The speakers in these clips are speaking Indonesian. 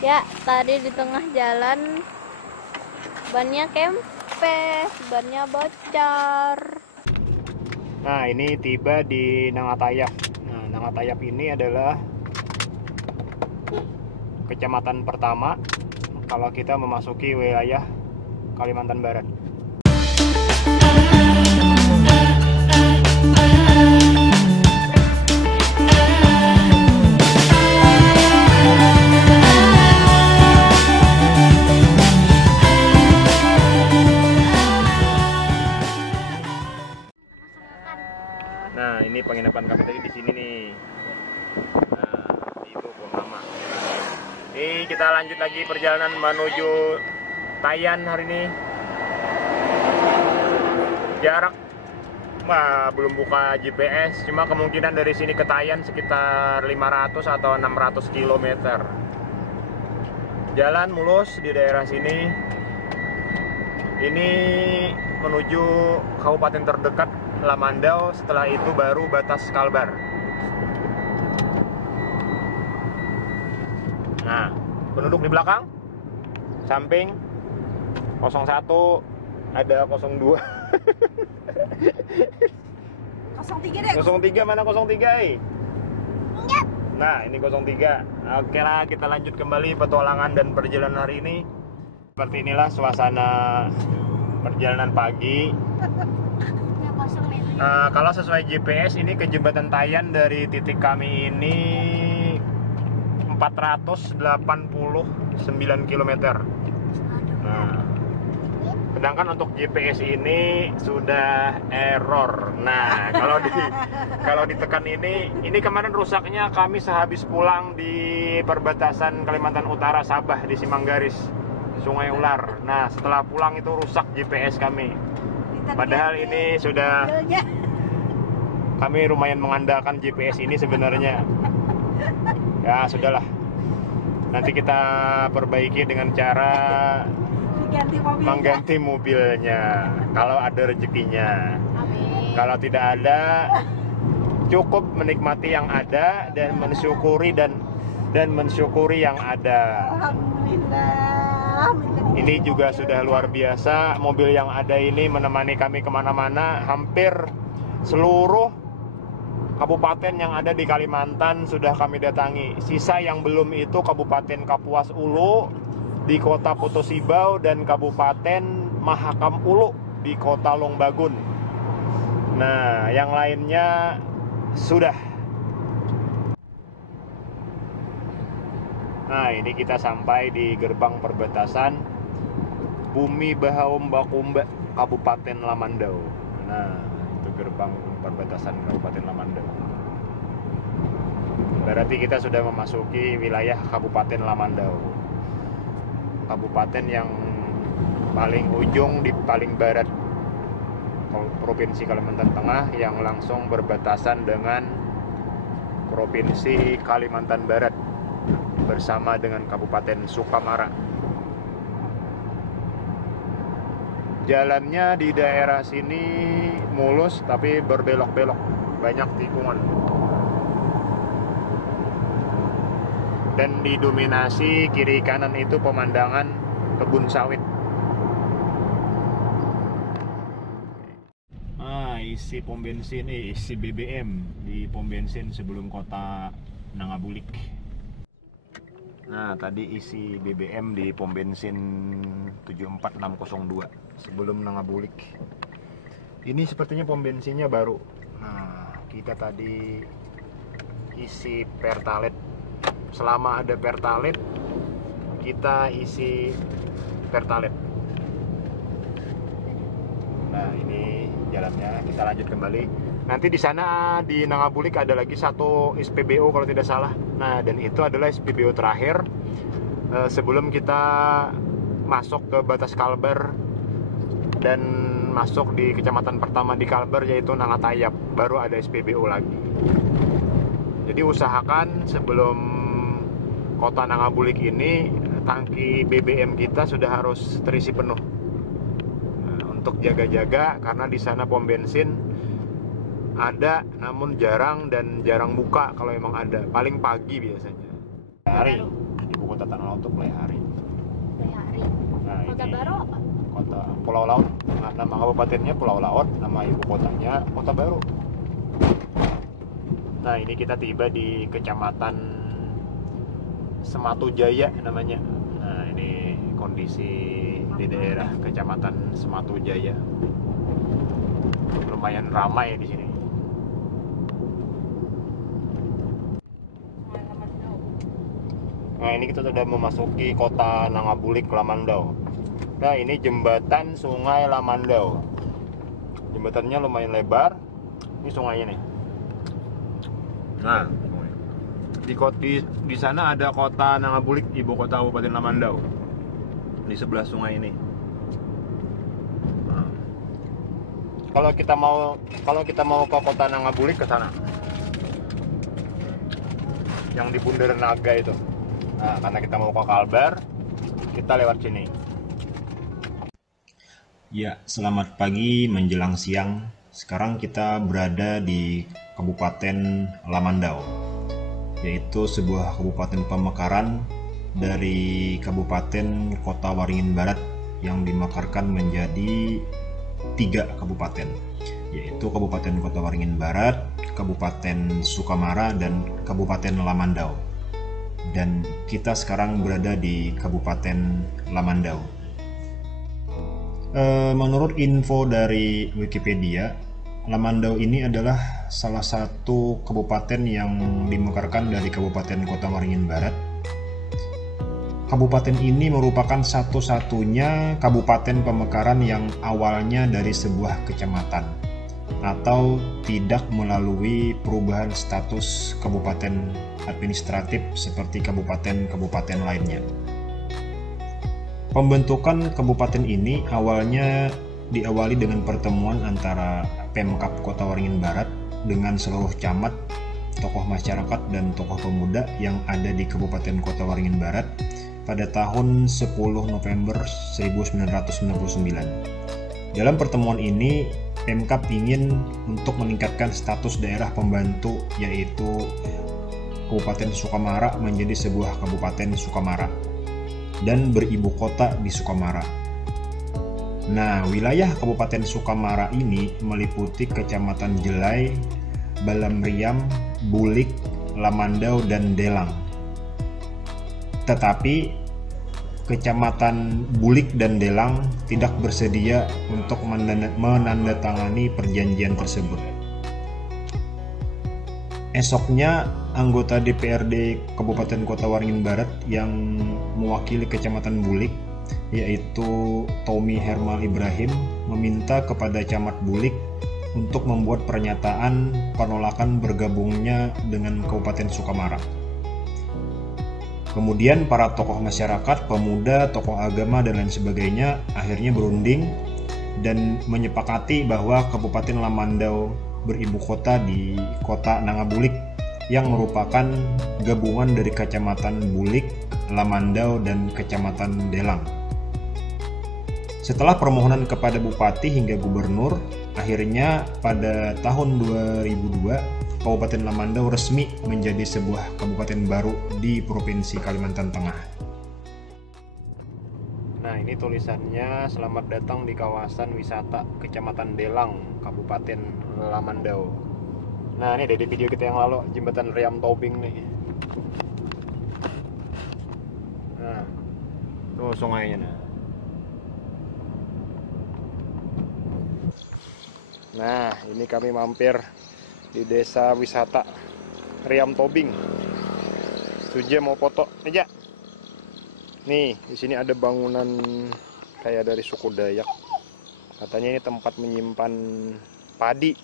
Ya, tadi di tengah jalan bannya kempes, bannya bocor. Nah, ini tiba di Nangatayap. Nah, Nangatayap ini adalah kecamatan pertama kalau kita memasuki wilayah Kalimantan Barat. Nah, ini penginapan kami tadi di sini nih. Nah, di Bogor Lama. Ini kita lanjut lagi perjalanan menuju Tayan hari ini. Jarak belum buka GPS, cuma kemungkinan dari sini ke Tayan sekitar 500 atau 600 km. Jalan mulus di daerah sini. Ini menuju kabupaten terdekat Lamandau, setelah itu baru batas Kalbar. Nah, penduduk di belakang, samping 01, ada 02. 03 deh. 03 mana 03? Nah, ini 03. Oke lah, kita lanjut kembali petualangan dan perjalanan hari ini. Seperti inilah suasana perjalanan pagi. Kalau sesuai GPS ini ke Jembatan Tayan dari titik kami ini 489 km. Nah, sedangkan untuk GPS ini sudah error. Nah, kalau ditekan ini kemarin rusaknya kami sehabis pulang di perbatasan Kalimantan Utara Sabah di Simanggaris, Sungai Ular. Nah, setelah pulang itu rusak GPS kami. Padahal ini sudah kami lumayan mengandalkan GPS ini sebenarnya. Ya, sudahlah. Nanti kita perbaiki dengan cara mengganti mobilnya kalau ada rezekinya. Amin. Kalau tidak ada, cukup menikmati yang ada dan mensyukuri yang ada. Alhamdulillah. Ini juga sudah luar biasa. Mobil yang ada ini menemani kami kemana-mana. Hampir seluruh kabupaten yang ada di Kalimantan sudah kami datangi. Sisa yang belum itu Kabupaten Kapuas Hulu di Kota Potosibau dan Kabupaten Mahakam Ulu di Kota Longbagun. Nah, yang lainnya sudah. Nah, ini kita sampai di gerbang perbatasan Bumi Bahaum Bakumba, Kabupaten Lamandau. Nah, itu gerbang perbatasan Kabupaten Lamandau. Berarti kita sudah memasuki wilayah Kabupaten Lamandau. Kabupaten yang paling ujung di paling barat Provinsi Kalimantan Tengah yang langsung berbatasan dengan Provinsi Kalimantan Barat bersama dengan Kabupaten Sukamara. Jalannya di daerah sini mulus tapi berbelok-belok, banyak tikungan. Dan didominasi kiri kanan itu pemandangan kebun sawit. Isi pom bensin, isi BBM di pom bensin sebelum kota Nangabulik. Nah, tadi isi BBM di pom bensin 74602 sebelum Nangabulik. Ini sepertinya pom bensinnya baru. Nah, kita tadi isi Pertalite. Selama ada Pertalite, kita isi Pertalite. Nah, ini jalannya, kita lanjut kembali. Nanti di sana di Nangabulik ada lagi satu SPBU kalau tidak salah. Nah, dan itu adalah SPBU terakhir sebelum kita masuk ke batas Kalbar dan masuk di kecamatan pertama di Kalbar, yaitu Nangatayap. Baru ada SPBU lagi. Jadi usahakan sebelum kota Nangabulik ini tangki BBM kita sudah harus terisi penuh. Untuk jaga-jaga, karena di sana pom bensin ada namun jarang buka kalau emang ada, paling pagi biasanya. Hari ibu kota Tanah Laut tuh Pleiari. Hari. Nah, Kota ini Baru apa? kota Pulau Laut. Nah, nama kabupatennya Pulau Laut, nama ibu kotanya Kota Baru. Nah, ini kita tiba di Kecamatan Sematu Jaya namanya. Nah, ini kondisi di daerah Kecamatan Sematu Jaya. Lumayan ramai di sini. Nah, ini kita sudah memasuki kota Nangabulik, Lamandau. Nah, ini jembatan Sungai Lamandau. Jembatannya lumayan lebar. Ini sungainya nih. Nah, di sana ada kota Nangabulik, ibu kota Kabupaten Lamandau. Di sebelah sungai ini. Nah, kalau kita mau ke kota Nangabulik, ke sana. Yang di Bundar Naga itu. Nah, karena kita mau ke Kalbar, kita lewat sini. Ya, selamat pagi menjelang siang. Sekarang kita berada di Kabupaten Lamandau, yaitu sebuah kabupaten pemekaran dari Kabupaten Kota Waringin Barat yang dimekarkan menjadi 3 kabupaten, yaitu Kabupaten Kota Waringin Barat, Kabupaten Sukamara, dan Kabupaten Lamandau. Dan kita sekarang berada di Kabupaten Lamandau. Menurut info dari Wikipedia, Lamandau ini adalah salah satu kabupaten yang dimekarkan dari Kabupaten Kota Waringin Barat. Kabupaten ini merupakan satu-satunya kabupaten pemekaran yang awalnya dari sebuah kecamatan atau tidak melalui perubahan status kabupaten administratif seperti kabupaten-kabupaten lainnya. Pembentukan kabupaten ini awalnya diawali dengan pertemuan antara Pemkab Kota Waringin Barat dengan seluruh camat, tokoh masyarakat, dan tokoh pemuda yang ada di Kabupaten Kota Waringin Barat pada tahun 10 November 1999. Dalam pertemuan ini, Pemkab ingin untuk meningkatkan status daerah pembantu, yaitu Kabupaten Sukamara menjadi sebuah Kabupaten Sukamara dan beribu kota di Sukamara. Nah, wilayah Kabupaten Sukamara ini meliputi Kecamatan Jelai, Balamriam, Bulik, Lamandau, dan Delang. Tetapi Kecamatan Bulik dan Delang tidak bersedia untuk menandatangani perjanjian tersebut. Esoknya, anggota DPRD Kabupaten Kota Waringin Barat yang mewakili Kecamatan Bulik, yaitu Tommy Hermal Ibrahim, meminta kepada Camat Bulik untuk membuat pernyataan penolakan bergabungnya dengan Kabupaten Sukamara. Kemudian para tokoh masyarakat, pemuda, tokoh agama, dan lain sebagainya akhirnya berunding dan menyepakati bahwa Kabupaten Lamandau beribu kota di kota Nangabulik yang merupakan gabungan dari Kecamatan Bulik, Lamandau, dan Kecamatan Delang. Setelah permohonan kepada Bupati hingga Gubernur, akhirnya pada tahun 2002 Kabupaten Lamandau resmi menjadi sebuah kabupaten baru di Provinsi Kalimantan Tengah. Nah, ini tulisannya selamat datang di kawasan wisata Kecamatan Delang, Kabupaten Lamandau. Nah, ini dari video kita yang lalu, jembatan Riam Tobing nih. Nah, tuh sungainya nih. Nah, ini kami mampir di desa wisata Riam Tobing. Suje mau foto aja. Nih, di sini ada bangunan kayak dari suku Dayak. Katanya ini tempat menyimpan padi.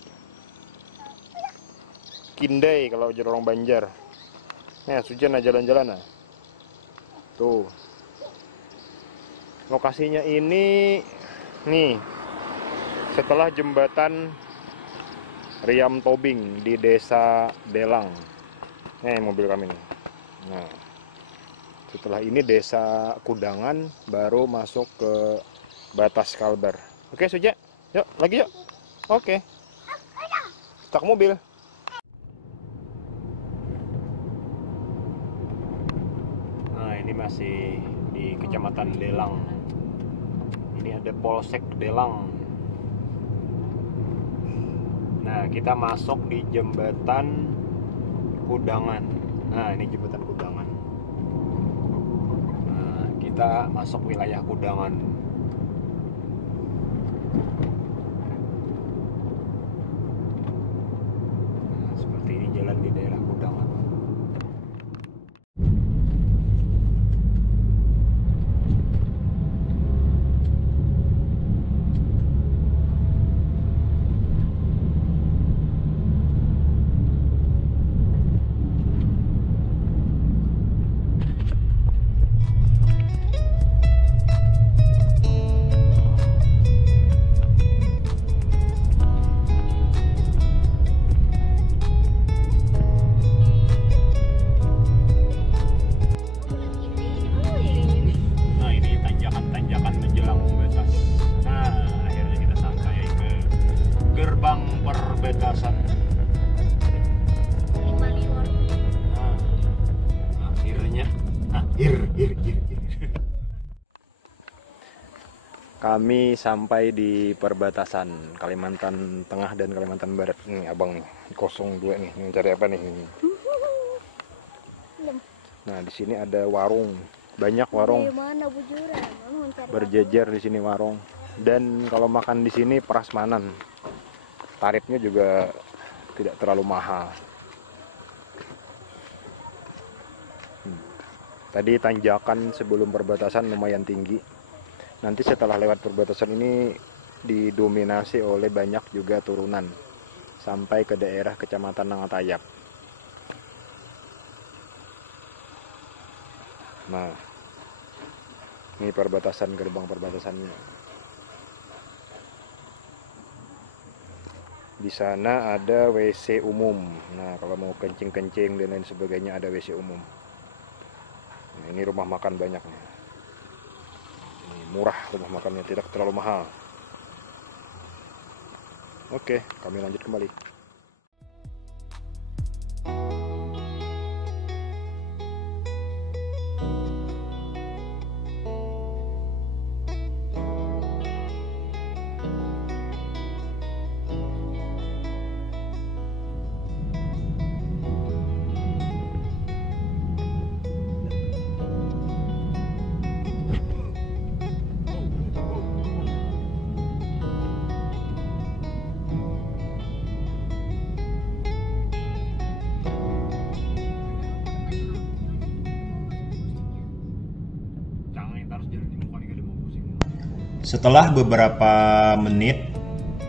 Kindai kalau jadi orang Banjar. Nah, Suje nah jalan-jalan nah. Tuh. Lokasinya ini nih setelah jembatan Riam Tobing di desa Delang. Nih mobil kami nih. Nah, setelah ini desa Kudangan, baru masuk ke batas Kalbar. Oke Suja, yuk lagi yuk. Oke. Start mobil. Nah, ini masih di Kecamatan Delang. Ini ada Polsek Delang. Nah, kita masuk di jembatan Kudangan. Nah, ini jembatan Kudangan. Nah, kita masuk wilayah Kudangan. Nah, seperti ini jalan di daerah Kudangan. Perbatasan. Nah, akhirnya kami sampai di perbatasan Kalimantan Tengah dan Kalimantan Barat. Nih abang nih 02 nih, mencari apa nih? Nah, di sini ada warung, banyak warung. Berjejer di sini warung. Dan kalau makan di sini prasmanan. Tarifnya juga tidak terlalu mahal. Tadi tanjakan sebelum perbatasan lumayan tinggi. Nanti setelah lewat perbatasan ini didominasi oleh banyak juga turunan sampai ke daerah Kecamatan Nangatayap. Nah, ini perbatasan, gerbang perbatasannya. Di sana ada WC umum. Nah, kalau mau kencing-kencing dan lain sebagainya ada WC umum. Nah, ini rumah makan banyak nih. Ini murah rumah makannya, tidak terlalu mahal. Oke, kami lanjut kembali. Setelah beberapa menit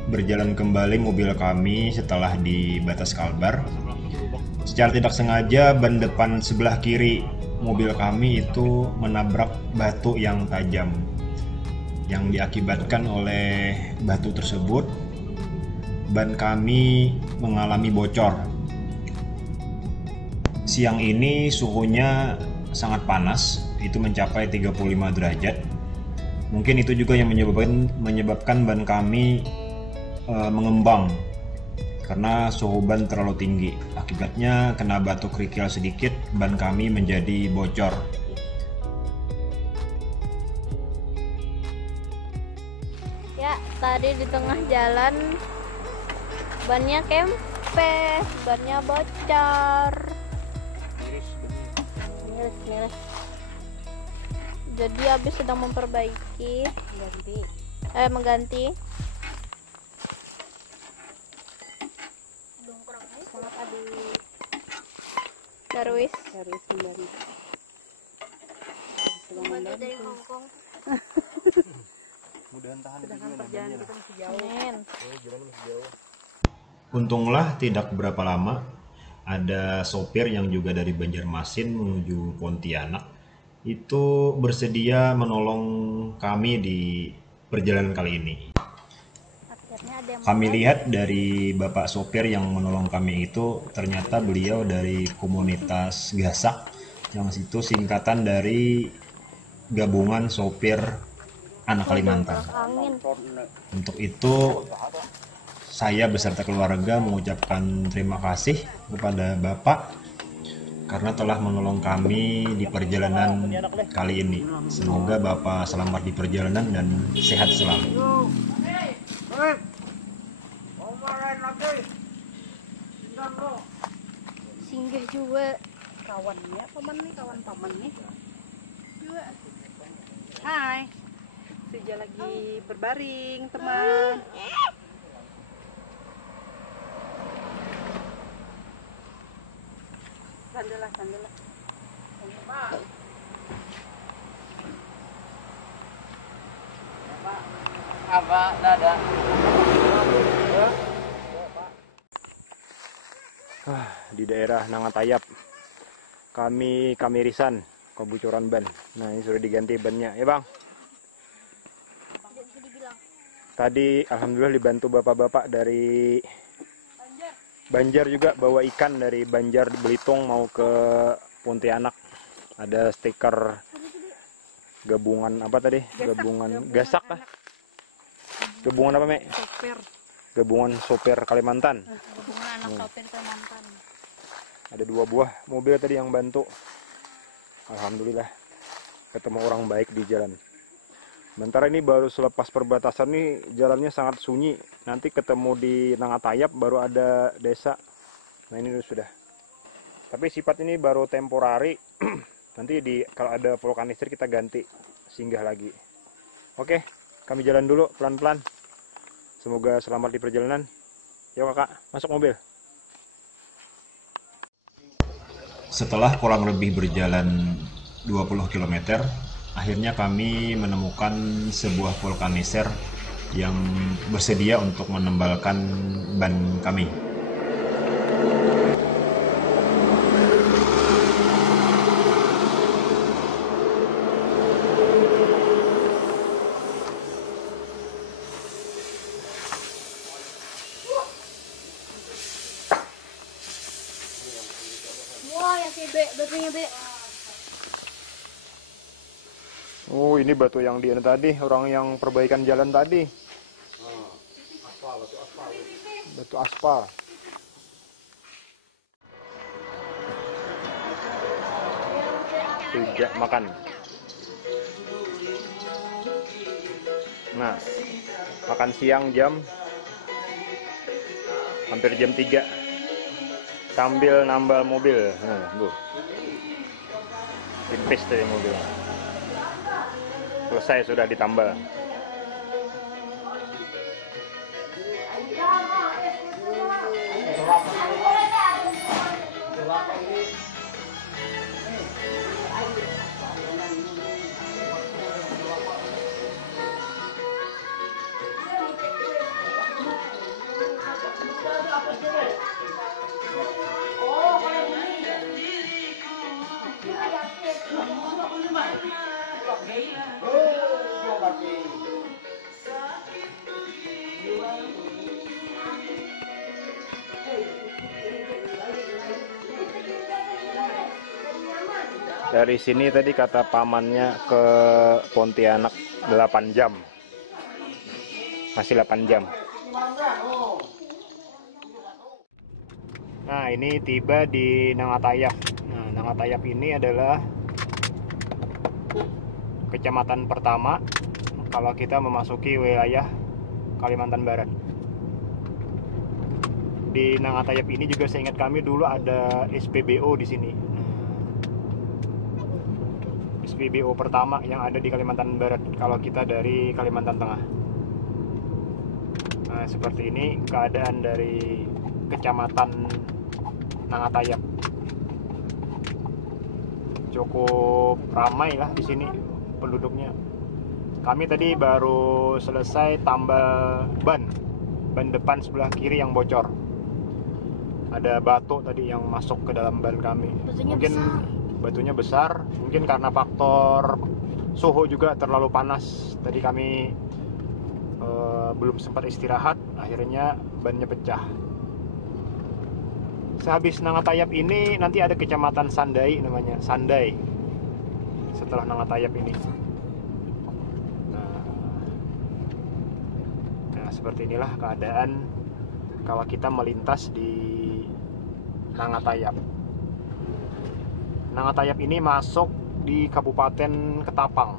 berjalan kembali mobil kami setelah di batas Kalbar, secara tidak sengaja ban depan sebelah kiri mobil kami itu menabrak batu yang tajam. Yang diakibatkan oleh batu tersebut, ban kami mengalami bocor. Siang ini suhunya sangat panas, itu mencapai 35 derajat. Mungkin itu juga yang menyebabkan ban kami mengembang karena suhu ban terlalu tinggi. Akibatnya kena batu kerikil sedikit, ban kami menjadi bocor. Ya, tadi di tengah jalan bannya kempes, bannya bocor. Miris. Jadi habis sedang memperbaiki, mengganti. Servis kembali. Dari Hongkong. Mudahan tahan perjalanan kita masih jauh. Untunglah tidak berapa lama ada sopir yang juga dari Banjarmasin menuju Pontianak itu bersedia menolong kami di perjalanan kali ini. Kami lihat dari bapak sopir yang menolong kami itu ternyata beliau dari komunitas Gasak, yang itu singkatan dari Gabungan Sopir Anak Kalimantan. Untuk itu saya beserta keluarga mengucapkan terima kasih kepada bapak karena telah menolong kami di perjalanan kali ini. Semoga Bapak selamat di perjalanan dan sehat selalu. Singgah juga. Kawan ya, paman nih, kawan paman nih. Hai. Suja lagi berbaring, teman. Sandalah, sandalah. Apa dada? Di daerah Nangatayap kami risan kebocoran ban. Nah, ini sudah diganti bannya ya Bang. Tadi alhamdulillah dibantu bapak-bapak dari Banjar juga bawa ikan dari Banjar Belitung mau ke Pontianak. Ada stiker gabungan apa tadi? Gabungan Gasak kah? Gabungan apa, Mek? Sopir. Gabungan sopir Kalimantan. Hubungan anak sopir Kalimantan. Ada 2 buah mobil tadi yang bantu. Alhamdulillah ketemu orang baik di jalan. Sementara ini baru selepas perbatasan nih jalannya sangat sunyi. Nanti ketemu di Nangatayap baru ada desa. Nah ini sudah. Tapi sifat ini baru temporari. Nanti kalau ada vulkanisir kita ganti singgah lagi. Oke, kami jalan dulu pelan-pelan. Semoga selamat di perjalanan. Yuk kakak, masuk mobil. Setelah kurang lebih berjalan 20 km, akhirnya kami menemukan sebuah vulkanizer yang bersedia untuk menembalkan ban kami. Wah, ya si Be, batunya Be. Oh, ini batu yang di tadi, orang yang perbaikan jalan tadi. Batu aspal. Tidak makan. Nah, makan siang hampir jam 3. Sambil nambal mobil. Bu. Tipis dari mobil. Selesai sudah ditambal. Dari sini tadi kata pamannya ke Pontianak 8 jam. Masih 8 jam. Nah, ini tiba di Nangatayap. Nah, Nangatayap ini adalah kecamatan pertama kalau kita memasuki wilayah Kalimantan Barat. Di Nangatayap ini juga seingat kami dulu ada SPBO di sini. SPBO pertama yang ada di Kalimantan Barat kalau kita dari Kalimantan Tengah. Nah, seperti ini keadaan dari kecamatan Nangatayap. Cukup ramai lah di sini penduduknya. Kami tadi baru selesai tambal ban depan sebelah kiri yang bocor. Ada batu tadi yang masuk ke dalam ban kami. Batunya besar, mungkin karena faktor suhu juga terlalu panas. Tadi kami belum sempat istirahat, akhirnya bannya pecah. Sehabis Nangatayap ini nanti ada kecamatan Sandai namanya, Sandai. Setelah Nangatayap ini. Nah, seperti inilah keadaan kalau kita melintas di Nangatayap. Nangatayap ini masuk di Kabupaten Ketapang.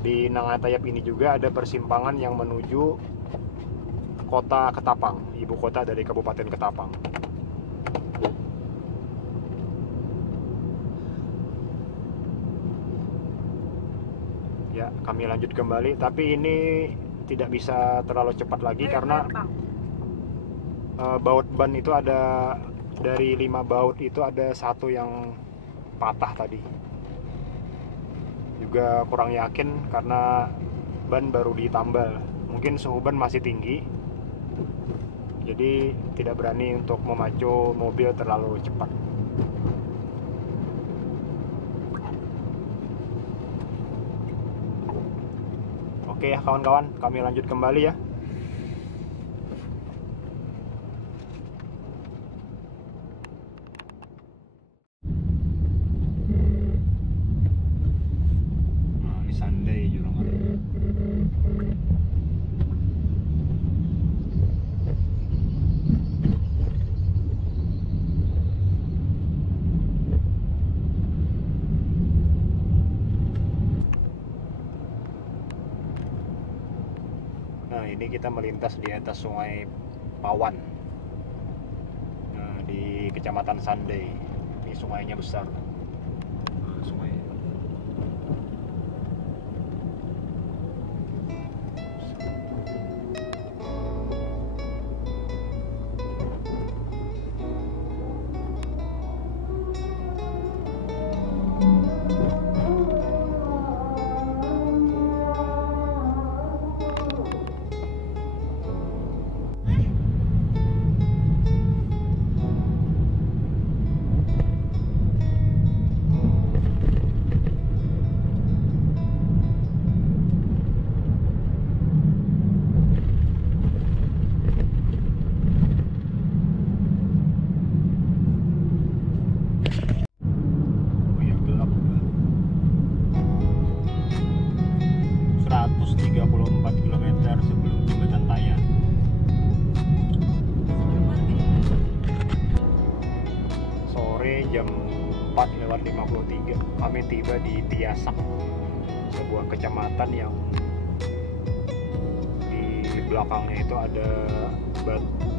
Di Nangatayap ini juga ada persimpangan yang menuju kota Ketapang, ibu kota dari Kabupaten Ketapang. Ya, kami lanjut kembali, tapi ini tidak bisa terlalu cepat lagi karena baut ban itu ada, dari 5 baut itu ada 1 yang patah tadi. Juga kurang yakin karena ban baru ditambal, mungkin suhu ban masih tinggi, jadi tidak berani untuk memacu mobil terlalu cepat. Oke ya kawan-kawan, kami lanjut kembali ya. Nah, ini Sunday Jurang. Nah, ini kita melintas di atas Sungai Pawan. Nah, di Kecamatan Sunday. Ini sungainya besar. Nah, sungai. Oh ya, gelap. 134 km sebelum jembatan Tayan. Sore jam 4:53 kami tiba di Tiasak, sebuah kecamatan yang di belakangnya itu ada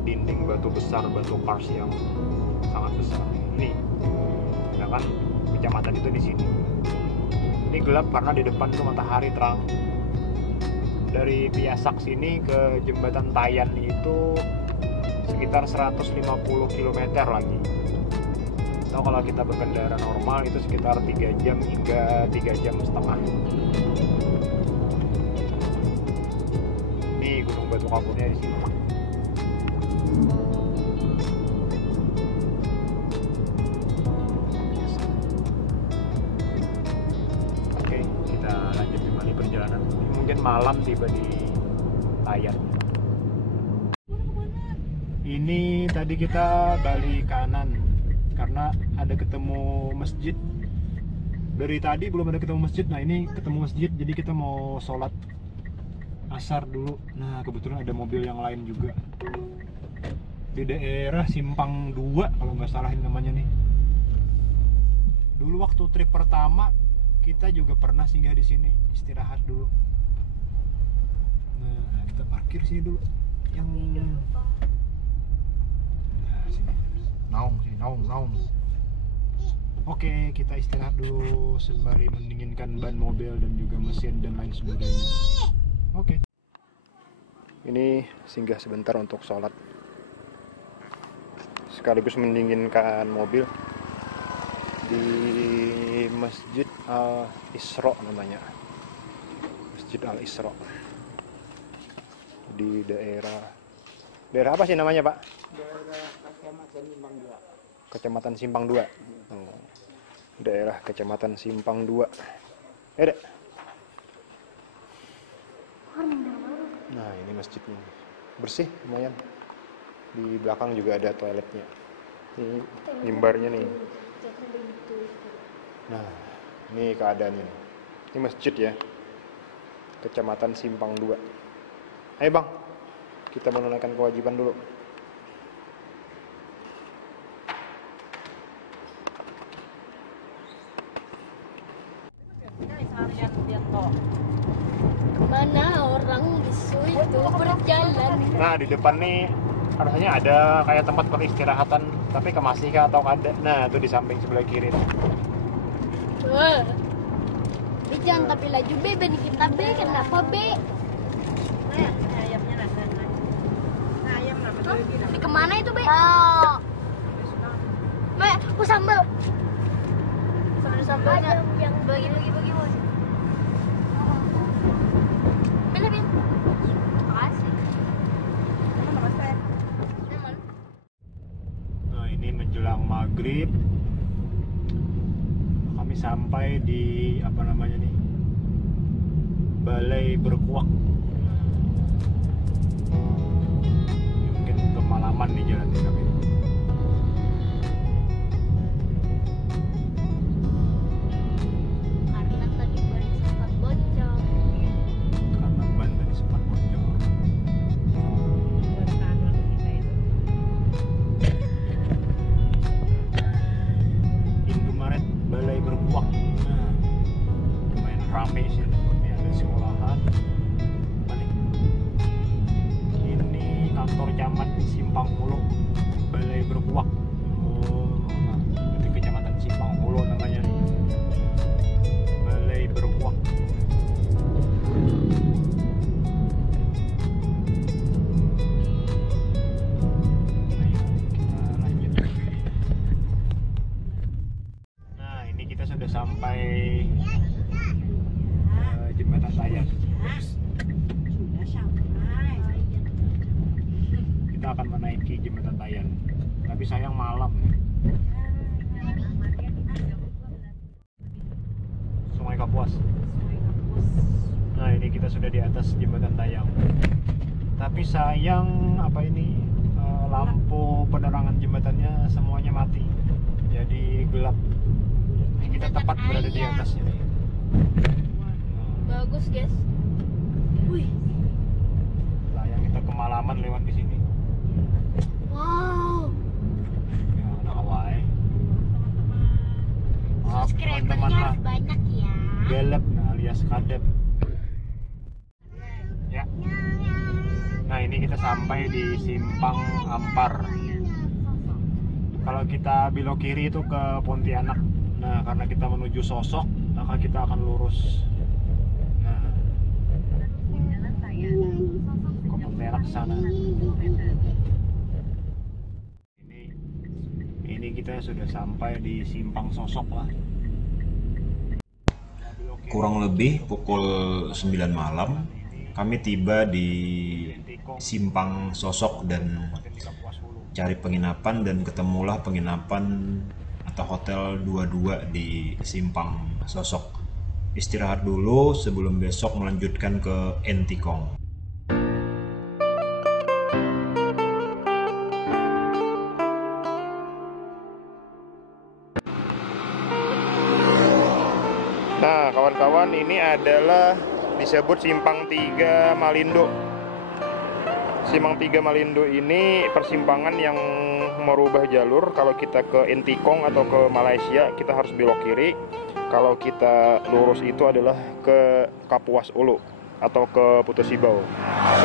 dinding batu besar, batu kars yang sangat besar. Ini, ya kan, kecamatan itu di sini. Ini gelap karena di depan tuh matahari terang. Dari Tiasak sini ke jembatan Tayan itu sekitar 150 km lagi. Atau kalau kita berkendara normal itu sekitar 3 jam hingga 3 jam setengah. Ini Gunung Batu Kapurnya di sini. Oke, kita lanjut kembali perjalanan. Ini mungkin malam tiba di Tayan. Ini tadi kita balik kanan karena ada ketemu masjid. Dari tadi belum ada ketemu masjid. Nah, ini ketemu masjid, jadi kita mau sholat asar dulu. Nah, kebetulan ada mobil yang lain juga di daerah Simpang 2 kalau nggak salah ini namanya nih. Dulu waktu trip pertama kita juga pernah singgah di sini, istirahat dulu. Nah, kita parkir sini dulu. Yang sini. Naung. Oke, kita istirahat dulu sembari mendinginkan ban mobil dan juga mesin dan lain sebagainya. Oke. Ini singgah sebentar untuk sholat, sekaligus mendinginkan mobil di Masjid Al-Isra namanya. Masjid Al-Isra. Di daerah apa sih namanya, Pak? Kecamatan Simpang 2. Oh, daerah Kecamatan Simpang 2. Dek. Nah, ini masjidnya. Bersih lumayan. Di belakang juga ada toiletnya. Ini mimbarnya nih. Nah, ini keadaannya. Ini masjid ya. Kecamatan Simpang 2. Ayo, Bang. Kita menunaikan kewajiban dulu. Aryan Tianto. Mana orang bisu itu berjalan. Nah di depan nih rasanya ada kayak tempat peristirahatan, tapi kemasih kah atau ada? Nah itu di samping sebelah kiri. Wah. Be jangan tapi laju be, ben kita be, kenapa be? Nah, ayamnya nasa. Nah, ayam apa tuh bilang? Di kemana itu be? Oh. Be, aku sambal. Sambalnya yang bagi bos. Bin. Makasih. Nama saya. Nyaman. Nah ini menjelang maghrib, kami sampai di apa namanya nih, Balai Berkuak. Mungkin kemalaman di jalan ini kami. Karena tadi baru sempat bocor. Karena ban tadi sempat bocor. Indomaret Balai Berkuak. Nah, lumayan rame sih. Ini ada sekolahan. Balik. Ini kantor camat Simpang Hulu, Balai Berkuak. Oh, berarti kecamatan Simpang Hulu namanya. Balai Berkuak. Ayo kita lanjut lagi. Nah ini kita sudah sampai jembatan Tayang. Sudah sampai. Kita akan menaiki jembatan Tayang. Tapi sayang malam. Sungai Kapuas. Nah ini kita sudah di atas jembatan Tayang. Tapi sayang apa ini, lampu penerangan jembatannya semuanya mati. Jadi gelap. Ini kita tepat berada di atasnya. Bagus, guys. Wih. Sayang kita kemalaman lewat di sini. Wow. Ya, anak awai. Maaf teman-teman Subscribernya lah. banyak ya. Gelap nah alias kadep. Ya. Nah ini kita sampai di Simpang Ampar. Kalau kita belok kiri itu ke Pontianak. Nah karena kita menuju Sosok, maka kita akan lurus. Nah, ke Pontianak sana. Ini kita sudah sampai di Simpang Sosok lah. Kurang lebih pukul 9 malam kami tiba di Simpang Sosok dan cari penginapan, dan ketemulah penginapan atau hotel 22 di Simpang Sosok. Istirahat dulu sebelum besok melanjutkan ke Entikong. Nah kawan-kawan, ini adalah disebut Simpang 3 Malindo. Simpang 3 Malindo ini persimpangan yang merubah jalur. Kalau kita ke Entikong atau ke Malaysia, kita harus belok kiri. Kalau kita lurus itu adalah ke Kapuas Ulu atau ke Putus Sibau.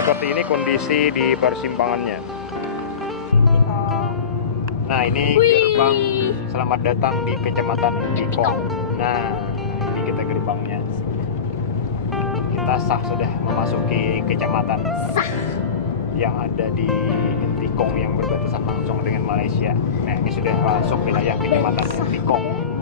Seperti ini kondisi di persimpangannya. Nah ini gerbang selamat datang di Kecamatan Entikong. Nah ini kita gerbangnya. Kita sah sudah memasuki kecamatan yang ada di Entikong yang berbatasan langsung dengan Malaysia. Nah ini sudah masuk wilayah Kecamatan Entikong.